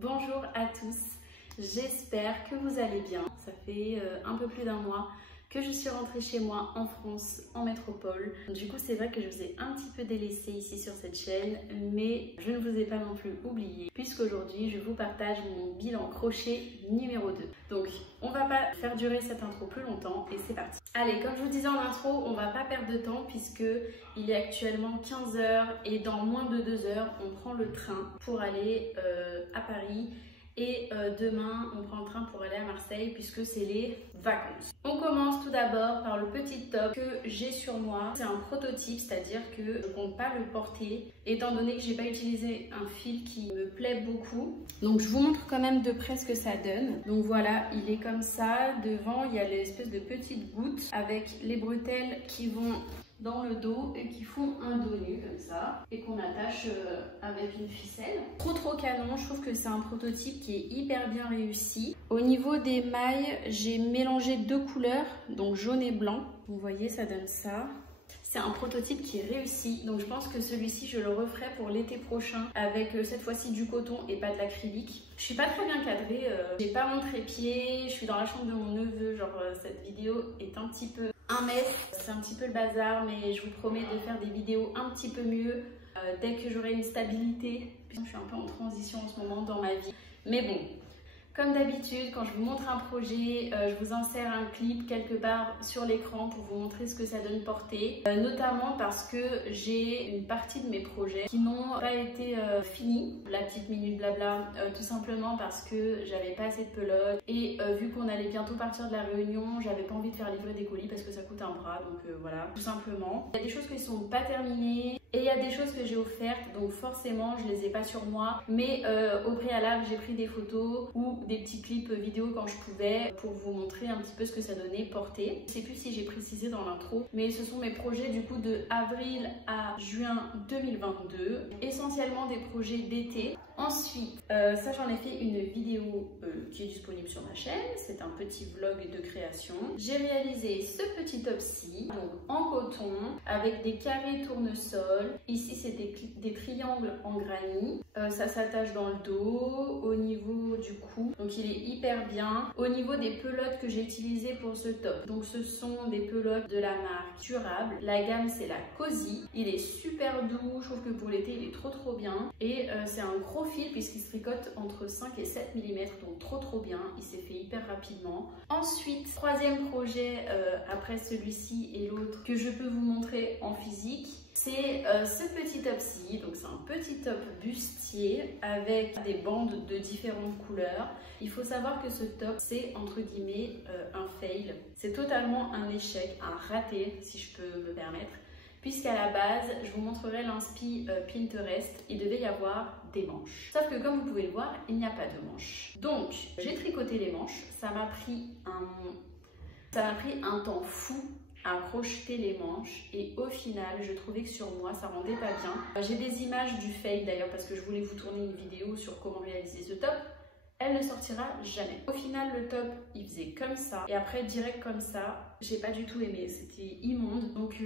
Bonjour à tous, j'espère que vous allez bien. Ça fait un peu plus d'un mois que je suis rentrée chez moi en France, en métropole. Du coup, c'est vrai que je vous ai un petit peu délaissé ici sur cette chaîne, mais je ne vous ai pas non plus oublié, puisqu'aujourd'hui, je vous partage mon bilan crochet numéro 2. Donc, on va pas faire durer cette intro plus longtemps et c'est parti. Allez, comme je vous disais en intro, on va pas perdre de temps puisque il est actuellement 15 h et dans moins de 2 heures, on prend le train pour aller à Paris. Et demain, on prend le train pour aller à Marseille puisque c'est les vacances. On commence tout d'abord par le petit top que j'ai sur moi. C'est un prototype, c'est-à-dire que je ne compte pas le porter étant donné que j'ai pas utilisé un fil qui me plaît beaucoup. Donc je vous montre quand même de près ce que ça donne. Donc voilà, il est comme ça. Devant, il y a l'espèce de petites gouttes avec les bretelles qui vont dans le dos et qui font un dos nu comme ça et qu'on attache avec une ficelle. Trop canon, je trouve que c'est un prototype qui est hyper bien réussi. Au niveau des mailles, j'ai mélangé deux couleurs, donc jaune et blanc. Vous voyez, ça donne ça. C'est un prototype qui est réussi, donc je pense que celui-ci je le referai pour l'été prochain avec cette fois-ci du coton et pas de l'acrylique. Je suis pas très bien cadrée, j'ai pas mon trépied, je suis dans la chambre de mon neveu, genre cette vidéo est un petit peu un mess, c'est un petit peu le bazar, mais je vous promets de faire des vidéos un petit peu mieux dès que j'aurai une stabilité. Je suis un peu en transition en ce moment dans ma vie, mais bon. Comme d'habitude, quand je vous montre un projet, je vous insère un clip quelque part sur l'écran pour vous montrer ce que ça donne porter. Notamment parce que j'ai une partie de mes projets qui n'ont pas été finis. La petite minute blabla, tout simplement parce que j'avais pas assez de pelote. Et vu qu'on allait bientôt partir de la réunion, j'avais pas envie de faire livrer des colis parce que ça coûte un bras. Donc voilà, tout simplement. Il y a des choses qui sont pas terminées. Et il y a des choses que j'ai offertes, donc forcément je les ai pas sur moi, mais au préalable j'ai pris des photos ou des petits clips vidéo quand je pouvais pour vous montrer un petit peu ce que ça donnait porter. Je sais plus si j'ai précisé dans l'intro, mais ce sont mes projets du coup de avril à juin 2022, essentiellement des projets d'été. Ensuite, ça j'en ai fait une vidéo qui est disponible sur ma chaîne, c'est un petit vlog de création. J'ai réalisé ce petit top-ci, donc en coton, avec des carrés tournesol. Ici c'est des triangles en granit, ça s'attache dans le dos, au niveau du cou, donc il est hyper bien. Au niveau des pelotes que j'ai utilisées pour ce top, donc ce sont des pelotes de la marque Durable, la gamme c'est la Cozy, il est super doux, je trouve que pour l'été il est trop bien, et c'est un gros fil puisqu'il se tricote entre 5 et 7 mm, donc trop bien, il s'est fait hyper rapidement. Ensuite, troisième projet après celui-ci et l'autre que je peux vous montrer en physique, c'est ce petit top-ci. Donc c'est un petit top bustier avec des bandes de différentes couleurs. Il faut savoir que ce top, c'est entre guillemets un fail. C'est totalement un échec, un raté si je peux me permettre. Puisqu'à la base, je vous montrerai l'inspi Pinterest, il devait y avoir des manches. Sauf que comme vous pouvez le voir, il n'y a pas de manches. Donc, j'ai tricoté les manches. Ça m'a pris un temps fou à crocheter les manches et au final, je trouvais que sur moi, ça rendait pas bien. J'ai des images du fail d'ailleurs parce que je voulais vous tourner une vidéo sur comment réaliser ce top. Elle ne sortira jamais. Au final, le top, il faisait comme ça. Et après, direct comme ça, j'ai pas du tout aimé. C'était immonde. Donc,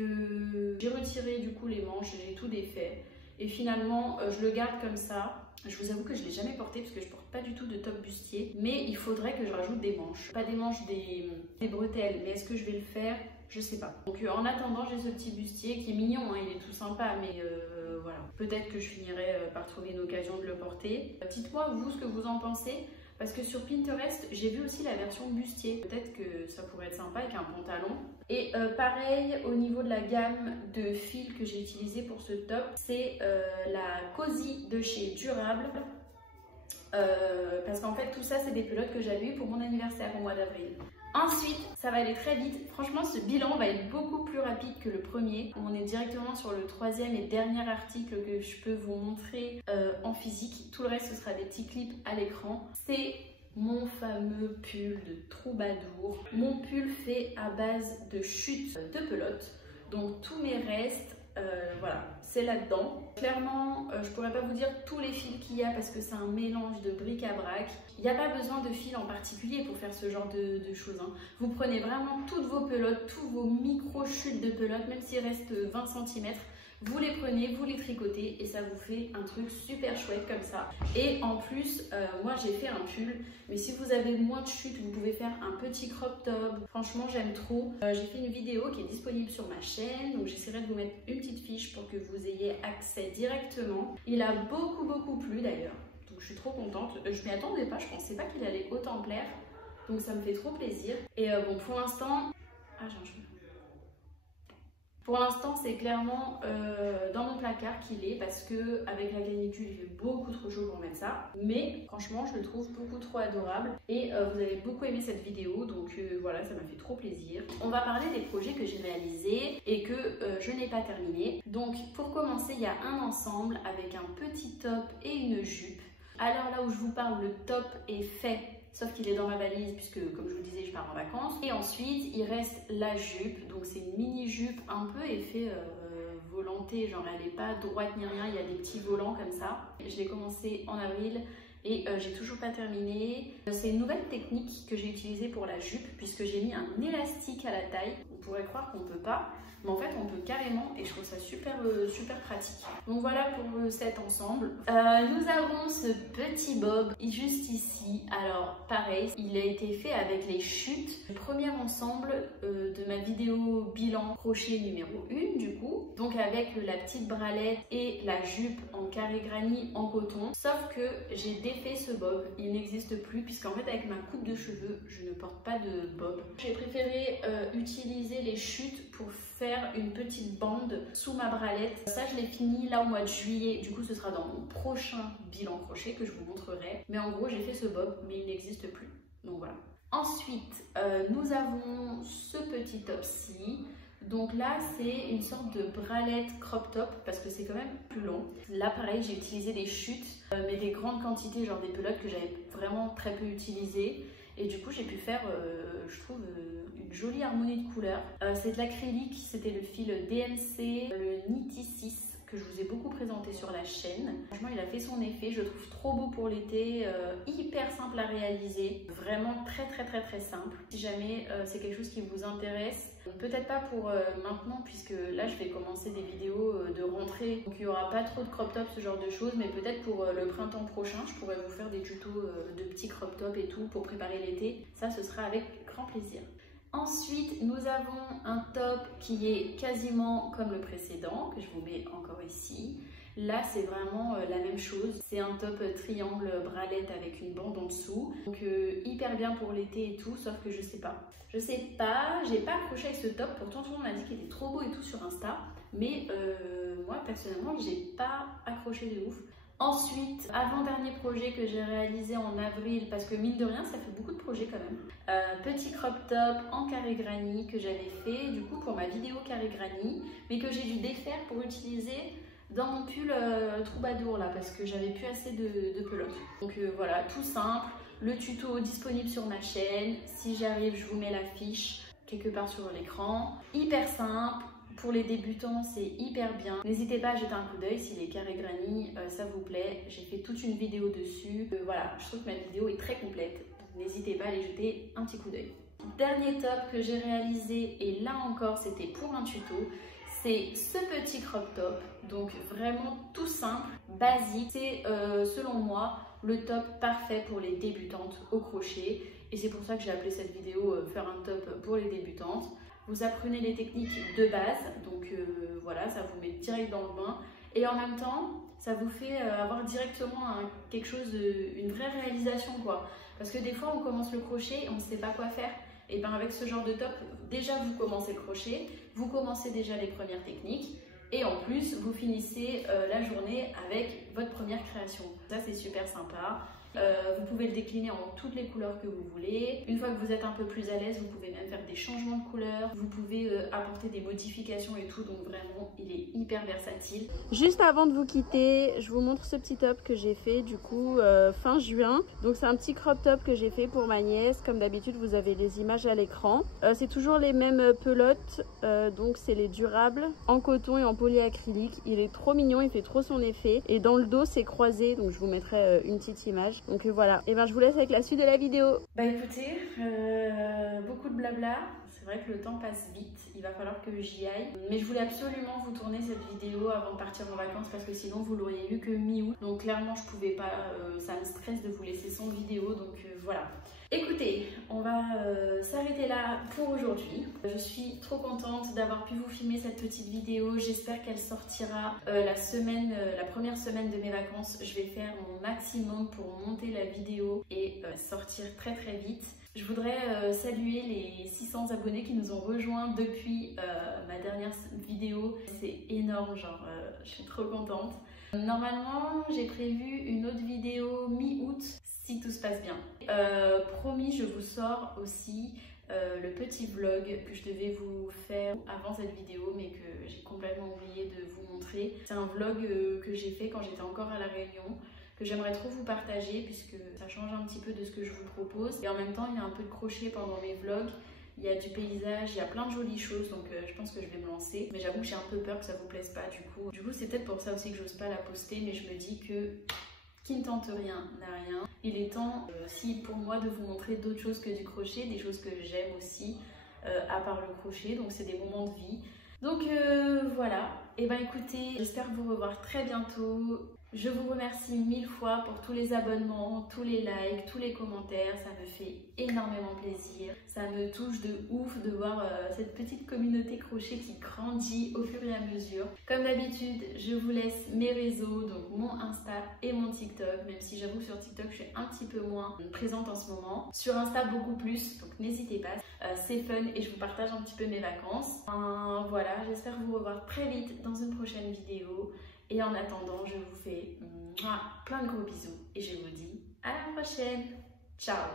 j'ai retiré du coup les manches, j'ai tout défait. Et finalement, je le garde comme ça. Je vous avoue que je l'ai jamais porté parce que je porte pas du tout de top bustier. Mais il faudrait que je rajoute des manches. Pas des manches, des bretelles. Mais est-ce que je vais le faire ? Je sais pas. Donc en attendant, j'ai ce petit bustier qui est mignon, hein, il est tout sympa, mais voilà. Peut-être que je finirai par trouver une occasion de le porter. Dites-moi vous ce que vous en pensez, parce que sur Pinterest, j'ai vu aussi la version bustier. Peut-être que ça pourrait être sympa avec un pantalon. Et pareil, au niveau de la gamme de fils que j'ai utilisé pour ce top, c'est la Cozy de chez Durable. Parce qu'en fait, tout ça, c'est des pelotes que j'avais eu pour mon anniversaire au mois d'avril. Ensuite, ça va aller très vite. Franchement, ce bilan va être beaucoup plus rapide que le premier. On est directement sur le troisième et dernier article que je peux vous montrer en physique. Tout le reste, ce sera des petits clips à l'écran. C'est mon fameux pull de troubadour. Mon pull fait à base de chutes de pelote. Donc, tous mes restes, voilà, c'est là-dedans. Clairement, je pourrais pas vous dire tous les fils qu'il y a parce que c'est un mélange de bric-à-brac. Il n'y a pas besoin de fils en particulier pour faire ce genre de choses, hein. Vous prenez vraiment toutes vos pelotes, tous vos micro-chutes de pelotes, même s'il reste 20 cm. Vous les prenez, vous les tricotez et ça vous fait un truc super chouette comme ça. Et en plus, moi j'ai fait un pull, mais si vous avez moins de chute, vous pouvez faire un petit crop top. Franchement, j'aime trop. J'ai fait une vidéo qui est disponible sur ma chaîne, donc j'essaierai de vous mettre une petite fiche pour que vous ayez accès directement. Il a beaucoup plu d'ailleurs, donc je suis trop contente. Je m'y attendais pas, je pensais pas qu'il allait autant plaire, donc ça me fait trop plaisir. Et bon, pour l'instant, j'ai un cheveu. Pour l'instant, c'est clairement dans mon placard qu'il est parce que avec la canicule, il fait beaucoup trop chaud pour mettre ça. Mais franchement, je le trouve beaucoup trop adorable et vous avez beaucoup aimé cette vidéo, donc voilà, ça m'a fait trop plaisir. On va parler des projets que j'ai réalisés et que je n'ai pas terminé. Donc pour commencer, il y a un ensemble avec un petit top et une jupe. Alors là où je vous parle, le top est fait. Sauf qu'il est dans ma valise puisque, comme je vous disais, je pars en vacances. Et ensuite, il reste la jupe. Donc, c'est une mini-jupe un peu effet volanté. Genre, elle n'est pas droite ni rien. Il y a des petits volants comme ça. Je l'ai commencé en avril et j'ai toujours pas terminé. C'est une nouvelle technique que j'ai utilisée pour la jupe puisque j'ai mis un élastique à la taille. On pourrait croire qu'on ne peut pas. Mais en fait, on peut carrément et je trouve ça super pratique. Donc voilà pour cet ensemble. Nous avons ce petit bob juste ici. Alors pareil, il a été fait avec les chutes. Le premier ensemble de ma vidéo bilan crochet numéro 1 du coup. Donc avec la petite bralette et la jupe en carré granit en coton. Sauf que j'ai défait ce bob. Il n'existe plus puisqu'en fait avec ma coupe de cheveux, je ne porte pas de bob. J'ai préféré utiliser les chutes pour faire une petite bande sous ma bralette. Ça, je l'ai fini là au mois de juillet. Du coup, ce sera dans mon prochain bilan crochet que je vous montrerai. Mais en gros, j'ai fait ce bob, mais il n'existe plus. Donc voilà. Ensuite, nous avons ce petit top-ci. Donc là, c'est une sorte de bralette crop top parce que c'est quand même plus long. Là, pareil, j'ai utilisé des chutes, mais des grandes quantités, genre des pelotes que j'avais vraiment très peu utilisées. Et du coup, j'ai pu faire, je trouve, une jolie harmonie de couleurs. C'est de l'acrylique, c'était le fil DMC, le Niti 6 que je vous ai beaucoup présenté sur la chaîne. Franchement, il a fait son effet, je le trouve trop beau pour l'été, hyper simple à réaliser, vraiment très simple. Si jamais c'est quelque chose qui vous intéresse, peut-être pas pour maintenant puisque là je vais commencer des vidéos de rentrée, donc il n'y aura pas trop de crop top, ce genre de choses, mais peut-être pour le printemps prochain, je pourrais vous faire des tutos de petits crop top et tout pour préparer l'été. Ça, ce sera avec grand plaisir. Ensuite, nous avons un top qui est quasiment comme le précédent, que je vous mets encore ici. Là, c'est vraiment la même chose. C'est un top triangle bralette avec une bande en dessous. Donc, hyper bien pour l'été et tout, sauf que je sais pas. J'ai pas accroché avec ce top. Pourtant, tout le monde m'a dit qu'il était trop beau et tout sur Insta. Mais moi, personnellement, j'ai pas accroché de ouf. Ensuite, avant-dernier projet que j'ai réalisé en avril, parce que mine de rien, ça fait beaucoup de projets quand même. Petit crop top en carré granit que j'avais fait du coup pour ma vidéo carré granit, mais que j'ai dû défaire pour utiliser dans mon pull troubadour là, parce que j'avais plus assez de pelote. Donc voilà, tout simple. Le tuto disponible sur ma chaîne. Si j'arrive, je vous mets la fiche quelque part sur l'écran. Hyper simple. Pour les débutants, c'est hyper bien. N'hésitez pas à jeter un coup d'œil si les carrés granit, ça vous plaît. J'ai fait toute une vidéo dessus. Voilà, je trouve que ma vidéo est très complète. N'hésitez pas à aller jeter un petit coup d'œil. Dernier top que j'ai réalisé, et là encore, c'était pour un tuto. C'est ce petit crop top. Donc vraiment tout simple, basique. C'est selon moi le top parfait pour les débutantes au crochet. Et c'est pour ça que j'ai appelé cette vidéo faire un top pour les débutantes. Vous apprenez les techniques de base, donc voilà, ça vous met direct dans le bain. Et en même temps, ça vous fait avoir directement quelque chose, une vraie réalisation quoi. Parce que des fois, on commence le crochet et on ne sait pas quoi faire. Et bien avec ce genre de top, déjà vous commencez le crochet, vous commencez déjà les premières techniques. Et en plus, vous finissez la journée avec votre première création. Ça, c'est super sympa. Vous pouvez le décliner en toutes les couleurs que vous voulez. Une fois que vous êtes un peu plus à l'aise, vous pouvez même faire des changements de couleurs. Vous pouvez apporter des modifications et tout. Donc vraiment, il est hyper versatile. Juste avant de vous quitter, je vous montre ce petit top que j'ai fait du coup fin juin. Donc c'est un petit crop top que j'ai fait pour ma nièce. Comme d'habitude, vous avez les images à l'écran. C'est toujours les mêmes pelotes. Donc c'est les durables en coton et en polyacrylique. Il est trop mignon, il fait trop son effet. Et dans le dos, c'est croisé. Donc je vous mettrai une petite image. Donc voilà, et ben je vous laisse avec la suite de la vidéo. Bah écoutez, beaucoup de blabla, c'est C'est vrai que le temps passe vite, il va falloir que j'y aille. Mais je voulais absolument vous tourner cette vidéo avant de partir en vacances parce que sinon vous l'auriez eu que mi-août. Donc clairement je pouvais pas, ça me stresse de vous laisser sans vidéo, donc voilà. Écoutez, on va s'arrêter là pour aujourd'hui. Je suis trop contente d'avoir pu vous filmer cette petite vidéo. J'espère qu'elle sortira la première semaine de mes vacances. Je vais faire mon maximum pour monter la vidéo et sortir très vite. Je voudrais saluer les 600 abonnés qui nous ont rejoints depuis ma dernière vidéo. C'est énorme, genre je suis trop contente. Normalement, j'ai prévu une autre vidéo mi-août si tout se passe bien. Promis, je vous sors aussi le petit vlog que je devais vous faire avant cette vidéo mais que j'ai complètement oublié de vous montrer. C'est un vlog que j'ai fait quand j'étais encore à La Réunion, que j'aimerais trop vous partager puisque ça change un petit peu de ce que je vous propose. Et en même temps, il y a un peu de crochet pendant mes vlogs. Il y a du paysage, il y a plein de jolies choses, donc je pense que je vais me lancer. Mais j'avoue que j'ai un peu peur que ça vous plaise pas du coup. Du coup, c'est peut-être pour ça aussi que j'ose pas la poster, mais je me dis que qui ne tente rien n'a rien. Il est temps aussi pour moi de vous montrer d'autres choses que du crochet, des choses que j'aime aussi, à part le crochet, donc c'est des moments de vie. Donc voilà, et ben écoutez, j'espère vous revoir très bientôt. Je vous remercie 1000 fois pour tous les abonnements, tous les likes, tous les commentaires, ça me fait énormément plaisir. Ça me touche de ouf de voir cette petite communauté crochet qui grandit au fur et à mesure. Comme d'habitude, je vous laisse mes réseaux, donc mon Insta et mon TikTok, même si j'avoue sur TikTok je suis un petit peu moins présente en ce moment. Sur Insta beaucoup plus, donc n'hésitez pas, c'est fun et je vous partage un petit peu mes vacances. Voilà, j'espère vous revoir très vite dans une prochaine vidéo. Et en attendant, je vous fais plein de gros bisous et je vous dis à la prochaine. Ciao!